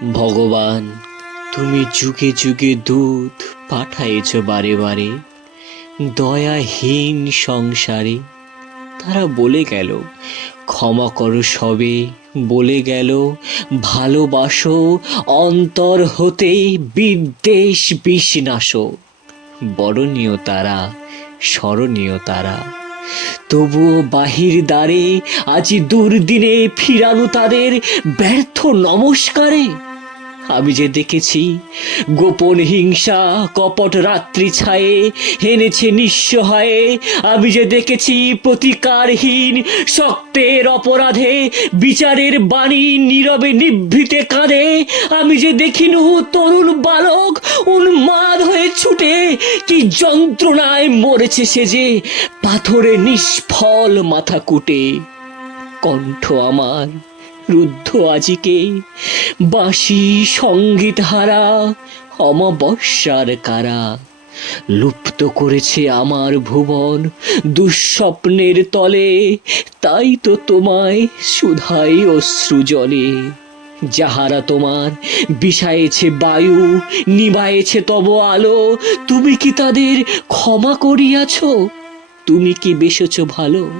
ভগবান, তুমি যুগে যুগে দূত পাঠাইছ বারে বারে দয়াহীন সংসারে। তারা বলে গেল ক্ষমা করো সবে, বলে গেল ভালোবাসো, অন্তর হতে বিদ্বেষ বিষ বরণীয় তারা, স্মরণীয় তারা। তবুও বাহির দ্বারে আজি দুর্দিনে ফিরানো তাদের ব্যর্থ নমস্কারে। আমি যে দেখেছি গোপন হিংসা কপট রাত্রি ছায়ে হেনেছে নিঃসহায়ে। আমি যে দেখেছি প্রতিকারহীন শক্তের অপরাধে বিচারের বাণী নীরবে নিভৃতে কাঁদে। আমি যে দেখিনু তরুণ বালক উন্মাদ হয়ে ছুটে কি যন্ত্রণায় মরেছে সে যে পাথরে নিষ্ফল মাথা কুটে। কণ্ঠ আমার রুদ্ধ আজিকে বাঁশি সঙ্গীত হারা অমাবস্যার কারা। লুপ্ত করেছে আমার ভুবন দুঃস্বপ্নের তলে, তাই তো তোমায় শুধাই অশ্রু জলে। যাহারা তোমার বিষায়েছে বায়ু, নিবায়েছে তব আলো, তুমি কি তাদের ক্ষমা করিয়াছ? তুমি কি বেসেছ ভালো?